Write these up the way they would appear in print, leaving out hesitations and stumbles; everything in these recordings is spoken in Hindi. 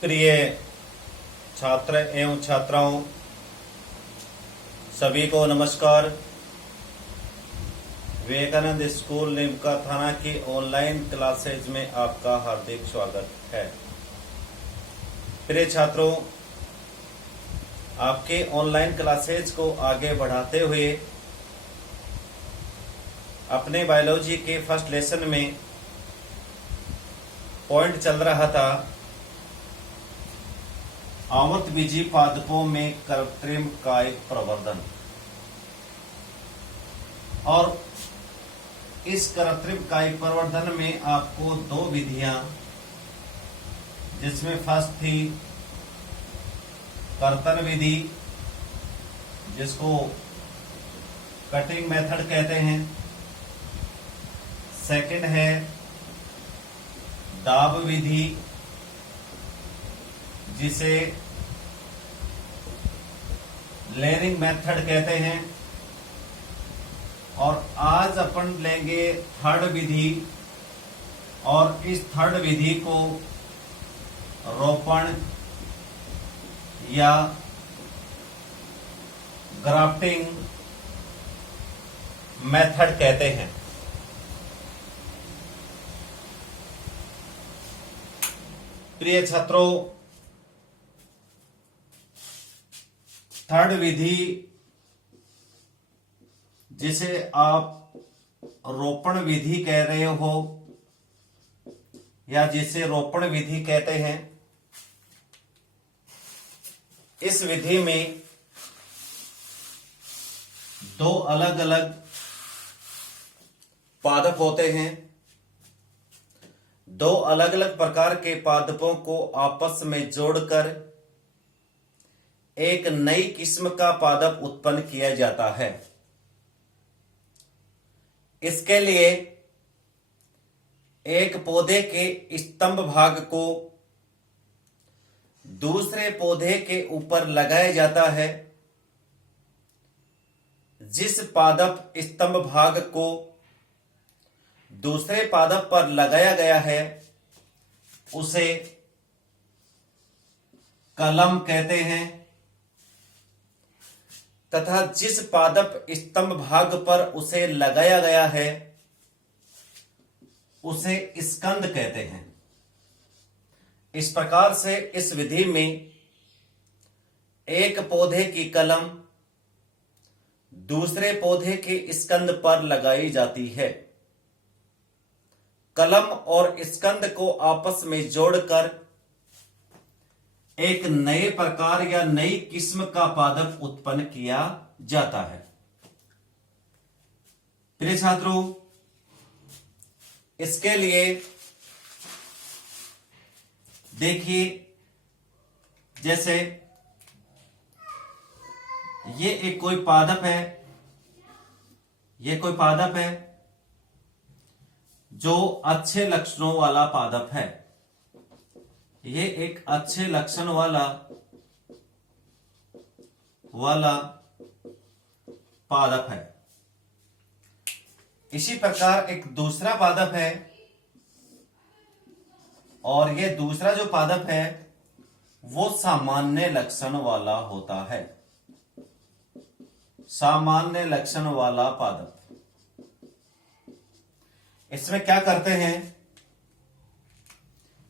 प्रिय छात्र एवं छात्राओं, सभी को नमस्कार। विवेकानंद स्कूल निमका थाना की ऑनलाइन क्लासेज में आपका हार्दिक स्वागत है। प्रिय छात्रों, आपके ऑनलाइन क्लासेज को आगे बढ़ाते हुए अपने बायोलॉजी के फर्स्ट लेसन में पॉइंट चल रहा था आवृतबीजी पादपों में कृत्रिम कायिक प्रवर्धन। और इस कृत्रिम कायिक प्रवर्धन में आपको दो विधियां, जिसमें फर्स्ट थी कर्तन विधि, जिसको कटिंग मेथड कहते हैं। सेकंड है दाब विधि, जिसे लेयरिंग मेथड कहते हैं। और आज अपन लेंगे थर्ड विधि, और इस थर्ड विधि को रोपण या ग्राफ्टिंग मेथड कहते हैं। प्रिय छात्रों, थर्ड विधि, जिसे आप रोपण विधि कह रहे हो या जिसे रोपण विधि कहते हैं, इस विधि में दो अलग अलग पादप होते हैं। दो अलग अलग प्रकार के पादपों को आपस में जोड़कर एक नई किस्म का पादप उत्पन्न किया जाता है। इसके लिए एक पौधे के स्तंभ भाग को दूसरे पौधे के ऊपर लगाया जाता है। जिस पादप स्तंभ भाग को दूसरे पादप पर लगाया गया है उसे कलम कहते हैं, तथा जिस पादप स्तंभ भाग पर उसे लगाया गया है उसे स्कंद कहते हैं। इस प्रकार से इस विधि में एक पौधे की कलम दूसरे पौधे के स्कंद पर लगाई जाती है। कलम और स्कंद को आपस में जोड़कर एक नए प्रकार या नई किस्म का पादप उत्पन्न किया जाता है। प्रिय छात्रों, इसके लिए देखिए, जैसे ये एक कोई पादप है, ये कोई पादप है जो अच्छे लक्षणों वाला पादप है। ये एक अच्छे लक्षण वाला पादप है। इसी प्रकार एक दूसरा पादप है, और ये दूसरा जो पादप है वो सामान्य लक्षण वाला होता है। सामान्य लक्षण वाला पादप। इसमें क्या करते हैं,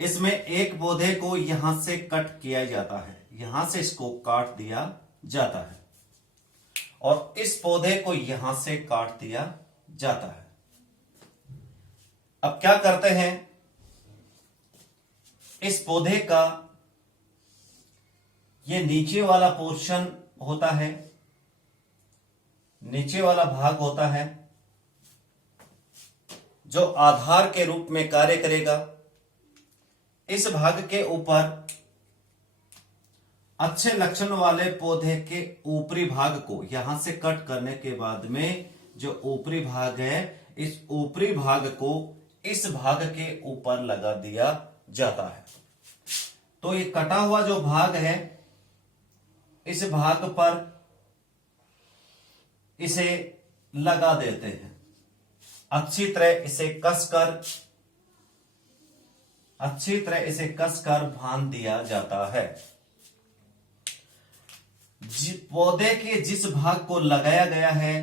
इसमें एक पौधे को यहां से कट किया जाता है, यहां से इसको काट दिया जाता है, और इस पौधे को यहां से काट दिया जाता है। अब क्या करते हैं, इस पौधे का ये नीचे वाला पोर्शन होता है, नीचे वाला भाग होता है जो आधार के रूप में कार्य करेगा। इस भाग के ऊपर अच्छे लक्षण वाले पौधे के ऊपरी भाग को यहां से कट करने के बाद में जो ऊपरी भाग है, इस ऊपरी भाग को इस भाग के ऊपर लगा दिया जाता है। तो ये कटा हुआ जो भाग है, इस भाग पर इसे लगा देते हैं। अच्छी तरह इसे कसकर अच्छी तरह इसे कसकर बांध दिया जाता है। पौधे के जिस भाग को लगाया गया है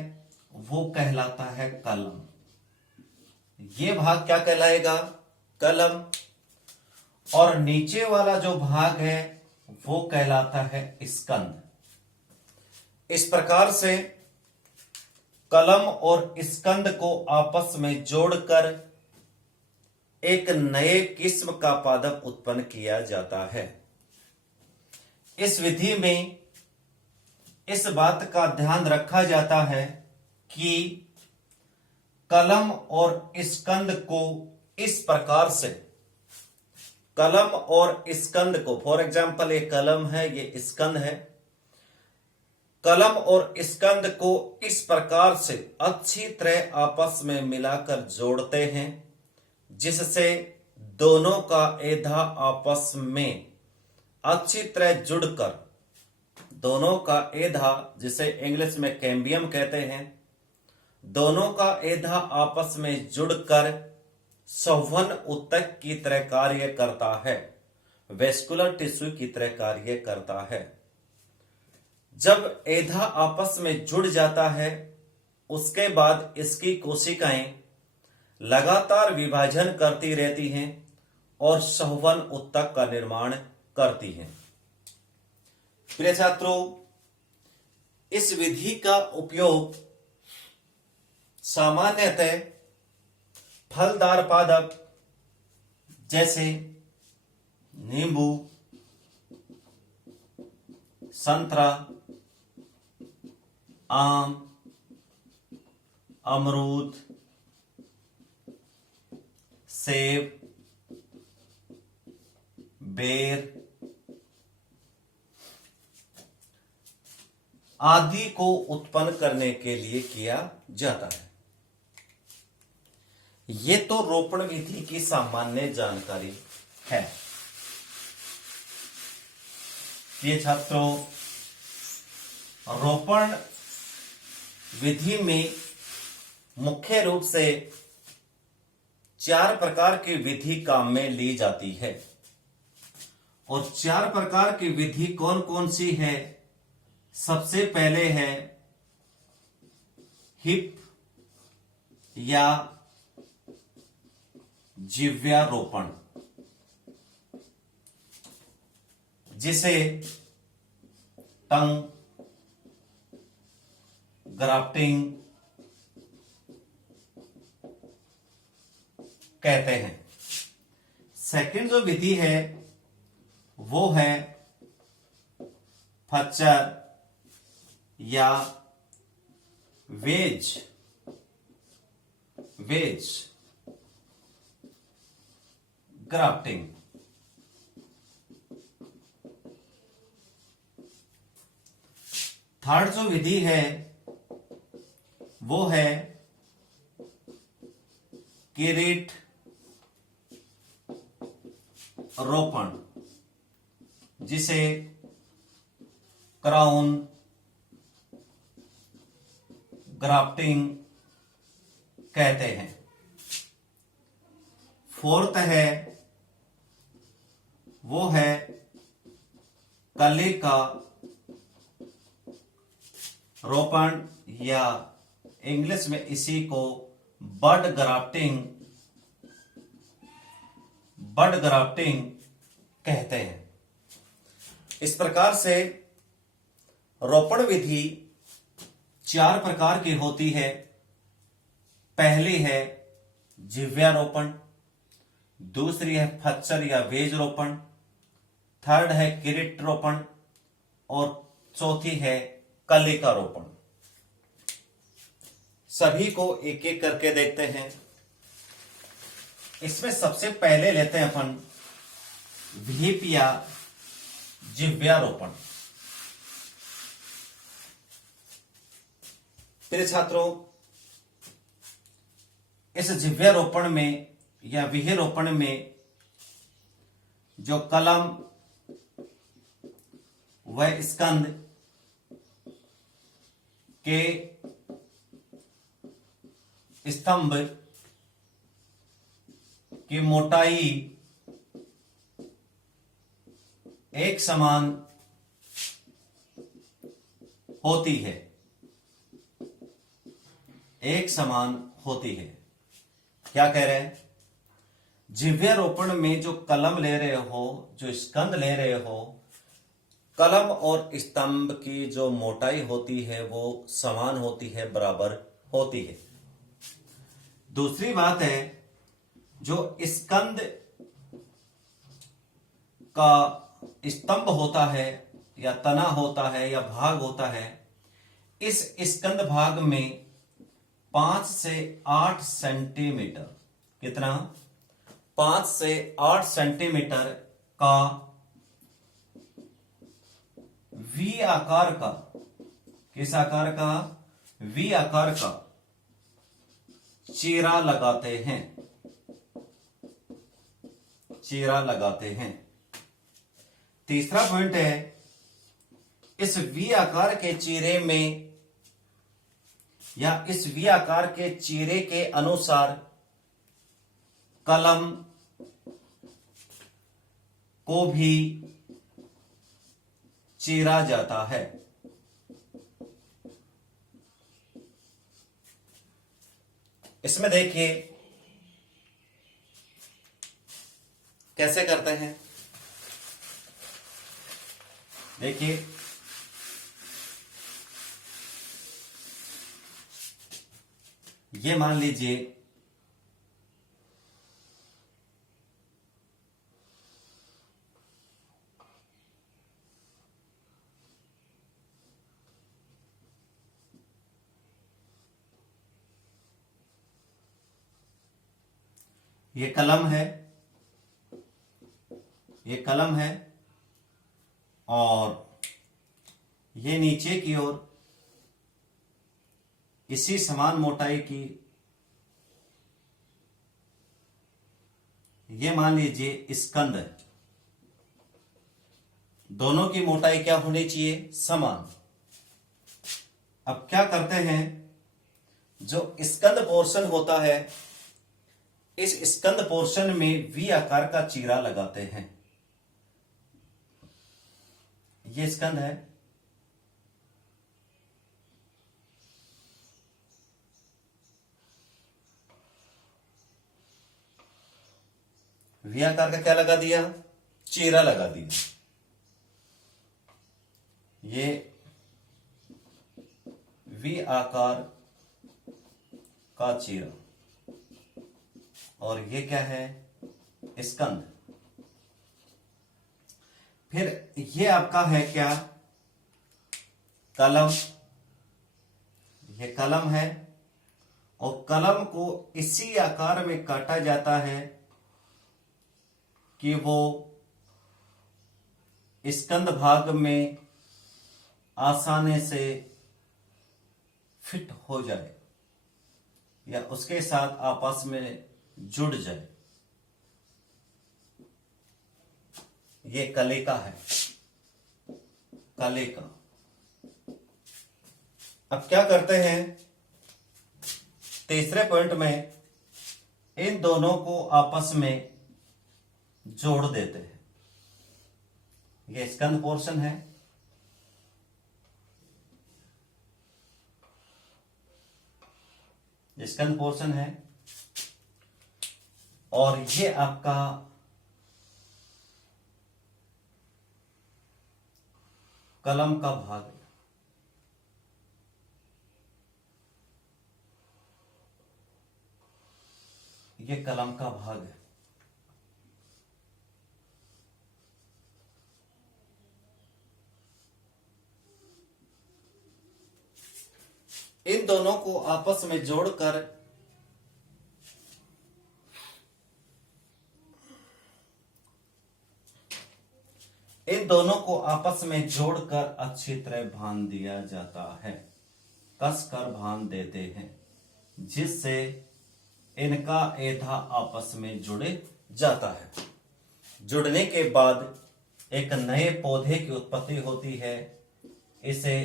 वो कहलाता है कलम। ये भाग क्या कहलाएगा? कलम। और नीचे वाला जो भाग है वो कहलाता है स्कंद। इस प्रकार से कलम और स्कंद को आपस में जोड़कर एक नए किस्म का पादप उत्पन्न किया जाता है। इस विधि में इस बात का ध्यान रखा जाता है कि कलम और स्कंद को इस प्रकार से, कलम और स्कंद को, फॉर एग्जाम्पल ये कलम है, ये स्कंद है, कलम और स्कंद को इस प्रकार से अच्छी तरह आपस में मिलाकर जोड़ते हैं जिससे दोनों का एधा आपस में अच्छी तरह जुड़कर, दोनों का एधा जिसे इंग्लिश में कैम्बियम कहते हैं, दोनों का एधा आपस में जुड़कर संवहन ऊतक की तरह कार्य करता है, वेस्कुलर टिश्यू की तरह कार्य करता है। जब एधा आपस में जुड़ जाता है उसके बाद इसकी कोशिकाएं लगातार विभाजन करती रहती हैं और संवहन ऊतक का निर्माण करती हैं। प्रिय छात्रों, इस विधि का उपयोग सामान्यतः फलदार पादप जैसे नींबू, संतरा, आम, अमरूद, सेब, बेर आदि को उत्पन्न करने के लिए किया जाता है। ये तो रोपण विधि की सामान्य जानकारी है। ये छात्रों, रोपण विधि में मुख्य रूप से 4 प्रकार की विधि काम में ली जाती है। और 4 प्रकार की विधि कौन कौन सी है? सबसे पहले है हिप या जिव्यारोपण, जिसे टंग ग्राफ्टिंग कहते हैं। सेकंड जो विधि है वो है फच्चर या वेज ग्राफ्टिंग। थर्ड जो विधि है वो है किरीट रोपण, जिसे क्राउन ग्राफ्टिंग कहते हैं। फोर्थ है वो है कली का रोपण या इंग्लिश में इसी को बड ग्राफ्टिंग कहते हैं। इस प्रकार से रोपण विधि 4 प्रकार की होती है। पहली है जिव्यारोपण, दूसरी है फच्चर या वेज रोपण, थर्ड है किरीट रोपण और चौथी है कलिका रोपण। सभी को एक एक करके देखते हैं। इसमें सबसे पहले लेते हैं अपन व्हीप या जिव्यारोपण। प्रिय छात्रों, इस जिव्यारोपण में या व्हीरोपण में जो कलम व स्कंद के स्तंभ की मोटाई एक समान होती है, एक समान होती है। क्या कह रहे हैं? जिव्यारोपण में जो कलम ले रहे हो, जो स्कंद ले रहे हो, कलम और स्तंभ की जो मोटाई होती है वो समान होती है, बराबर होती है। दूसरी बात है, जो स्कंद का स्तंभ होता है या तना होता है या भाग होता है, इस स्कंद भाग में 5 से 8 सेंटीमीटर, कितना? 5 से 8 सेंटीमीटर का वी आकार का, किस आकार का? वी आकार का चीरा लगाते हैं, चीरा लगाते हैं। तीसरा पॉइंट है, इस वी आकार के चीरे में या इस वी आकार के चीरे के अनुसार कलम को भी चीरा जाता है। इसमें देखिए कैसे करते हैं। देखिए, ये मान लीजिए ये कलम है, ये कलम है, और ये नीचे की ओर इसी समान मोटाई की, ये मान लीजिए स्कंद है। दोनों की मोटाई क्या होनी चाहिए? समान। अब क्या करते हैं, जो स्कंद पोर्शन होता है, इस स्कंद पोर्शन में वी आकार का चीरा लगाते हैं। ये स्कंद है, वी आकार का क्या लगा दिया? चीरा लगा दिया। ये वी आकार का चीरा, और ये क्या है? स्कंद। फिर ये आपका है क्या? कलम। ये कलम है, और कलम को इसी आकार में काटा जाता है कि वो स्कंद भाग में आसानी से फिट हो जाए या उसके साथ आपस में जुड़ जाए। ये कलिका है, कलिका। अब क्या करते हैं, तीसरे पॉइंट में इन दोनों को आपस में जोड़ देते हैं। ये स्कंद पोर्शन है, स्कंद पोर्शन है, और ये आपका कलम का भाग है। ये कलम का भाग है। इन दोनों को आपस में जोड़कर अच्छी तरह बांध दिया जाता है, कसकर बांध देते हैं, जिससे इनका एधा आपस में जुड़े जाता है। जुड़ने के बाद एक नए पौधे की उत्पत्ति होती है। इसे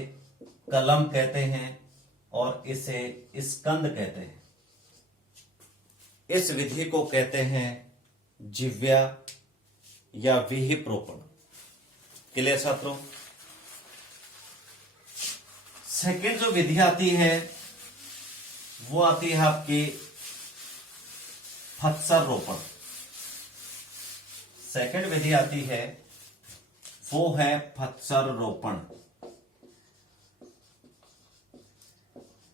कलम कहते हैं और इसे स्कंद कहते हैं। इस विधि को कहते हैं जिव्या या विहिप्रोपण। क्लियर छात्रों। सेकेंड जो विधि आती है वो आती है आपकी फत्सर रोपण। सेकेंड विधि आती है वो है फत्सर रोपण।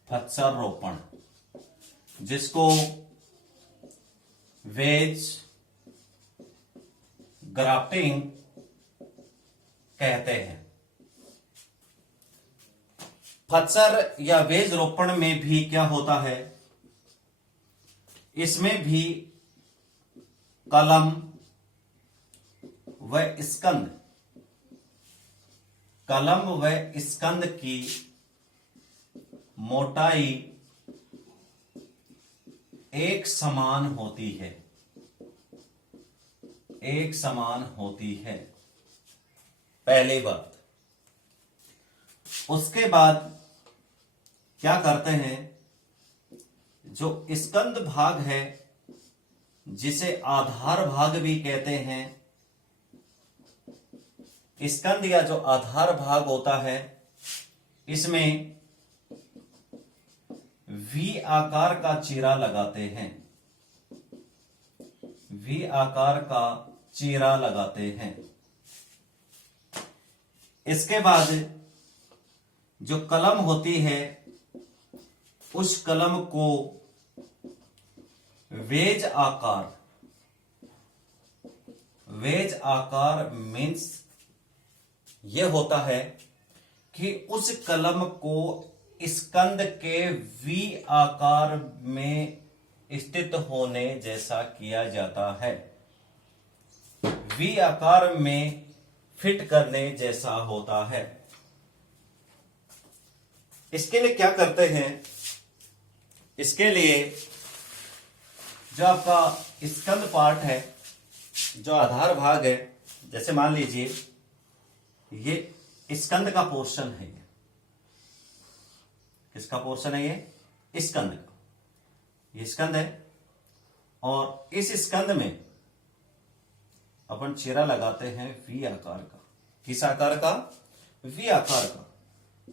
फत्सर रोपण जिसको वेज ग्राफ्टिंग कहते हैं। फत्सर या वेज रोपण में भी क्या होता है, इसमें भी कलम व स्कंद, कलम व स्कंद की मोटाई एक समान होती है, एक समान होती है, पहली बात। उसके बाद क्या करते हैं, जो स्कंद भाग है जिसे आधार भाग भी कहते हैं, स्कंद या जो आधार भाग होता है इसमें वी आकार का चीरा लगाते हैं, वी आकार का चीरा लगाते हैं। इसके बाद जो कलम होती है उस कलम को वेज आकार, वेज आकार मीन्स यह होता है कि उस कलम को स्कंद के वी आकार में स्थित होने जैसा किया जाता है, वी आकार में फिट करने जैसा होता है। इसके लिए क्या करते हैं, इसके लिए जो आपका स्कंद पार्ट है, जो आधार भाग है, जैसे मान लीजिए ये स्कंद का पोर्शन है, किसका पोर्शन है, ये स्कंद का, ये स्कंद है। और इस स्कंद में अपन चीरा लगाते हैं वी आकार का। किस आकार का, वी आकार का।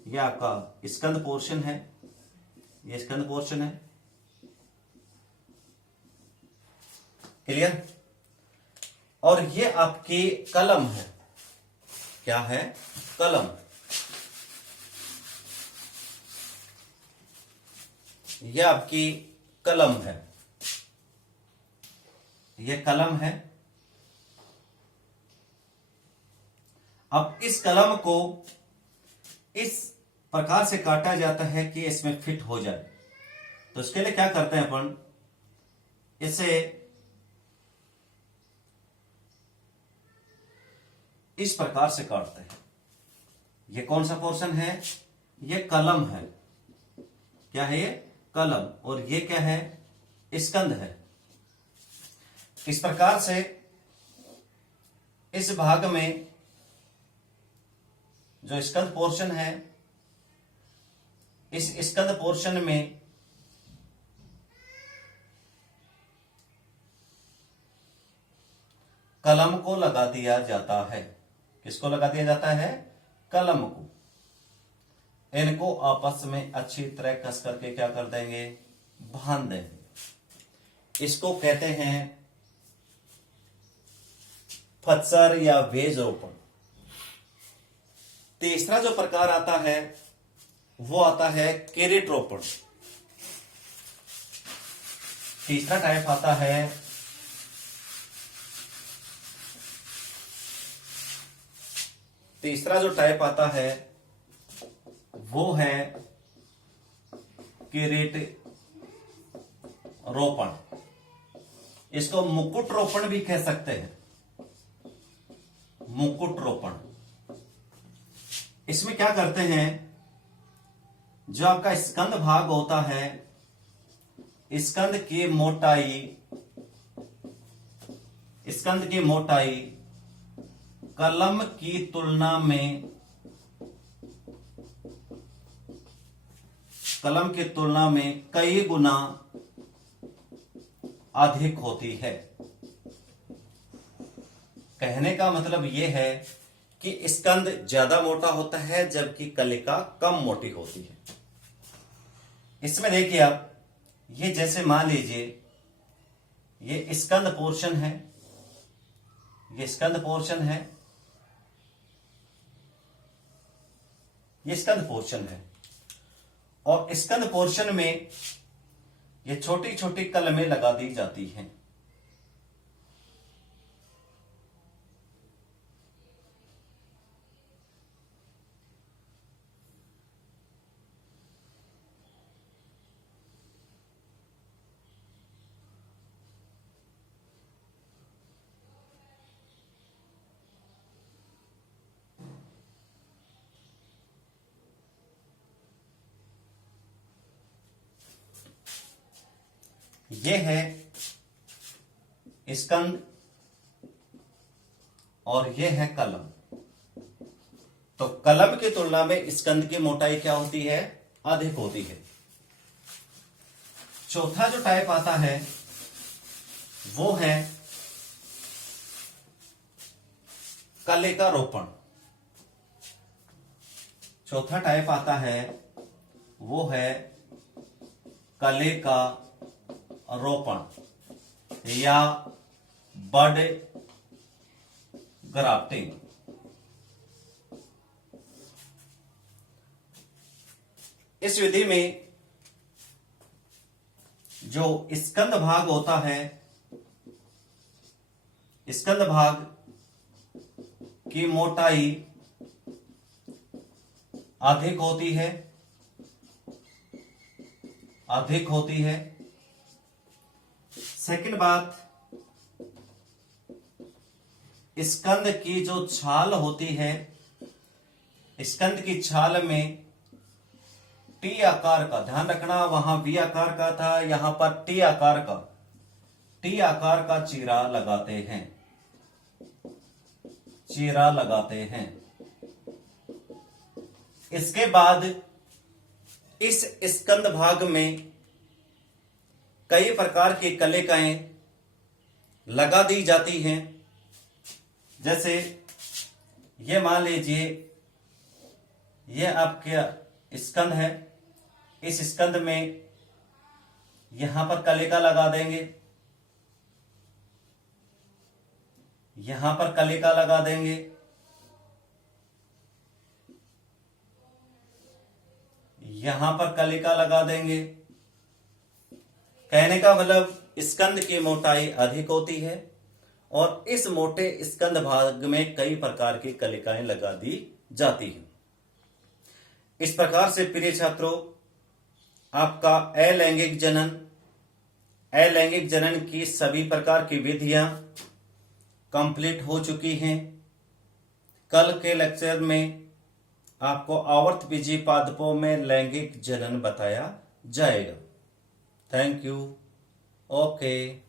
यह आपका स्कंद पोर्शन है, ये स्कंद पोर्शन है, क्लियर। और ये आपकी कलम है, क्या है, कलम। यह आपकी कलम है, यह कलम है। अब इस कलम को इस प्रकार से काटा जाता है कि इसमें फिट हो जाए। तो इसके लिए क्या करते हैं अपन, इसे इस प्रकार से काटते हैं। ये कौन सा पोर्शन है, ये कलम है, क्या है, ये कलम। और ये क्या है, स्कंद है। इस प्रकार से इस भाग में जो स्कंद पोर्शन है, इस स्कंद पोर्शन में कलम को लगा दिया जाता है। किसको लगा दिया जाता है, कलम को। इनको आपस में अच्छी तरह कस करके क्या कर देंगे, बांध देंगे। इसको कहते हैं फत्सर या वेज रोपण। तीसरा जो प्रकार आता है वो आता है किरीट रोपण। तीसरा टाइप आता है तीसरा जो टाइप आता है वो है किरीट रोपण। इसको मुकुट रोपण भी कह सकते हैं, मुकुट रोपण। इसमें क्या करते हैं, जो आपका स्कंद भाग होता है, स्कंद की मोटाई कलम की तुलना में कई गुना अधिक होती है। कहने का मतलब यह है कि स्कंद ज्यादा मोटा होता है जबकि कलिका कम मोटी होती है। इसमें देखिए आप, ये जैसे मान लीजिए ये स्कंद पोर्शन है, ये स्कंद पोर्शन है, ये स्कंद पोर्शन है, और स्कंद पोर्शन में ये छोटी छोटी कलमें लगा दी जाती हैं। ये है स्कंद और ये है कलम। तो कलम की तुलना में स्कंद की मोटाई क्या होती है? अधिक होती है। चौथा जो टाइप आता है वो है कलिका रोपण। चौथा टाइप आता है वो है कलिका रोपण या बड ग्राफ्टिंग। इस विधि में जो स्कंद भाग होता है, स्कंद भाग की मोटाई अधिक होती है, अधिक होती है। सेकंड बात, स्कंद की जो छाल होती है, स्कंद की छाल में टी आकार का, ध्यान रखना वहां वी आकार का था, यहां पर टी आकार का चीरा लगाते हैं, चीरा लगाते हैं। इसके बाद इस स्कंद भाग में कई प्रकार की कलिकाएं लगा दी जाती हैं। जैसे ये मान लीजिए ये आपके स्कंद है, इस स्कंद में यहां पर कलिका लगा देंगे, यहां पर कलिका लगा देंगे, यहां पर कलिका लगा देंगे। कहने का मतलब स्कंद की मोटाई अधिक होती है और इस मोटे स्कंद भाग में कई प्रकार की कलिकाएं लगा दी जाती हैं। इस प्रकार से प्रिय छात्रों, आपका अलैंगिक जनन, अलैंगिक जनन की सभी प्रकार की विधियां कंप्लीट हो चुकी हैं। कल के लेक्चर में आपको आवर्त बीजी पादपों में लैंगिक जनन बताया जाएगा। Thank you. ओके।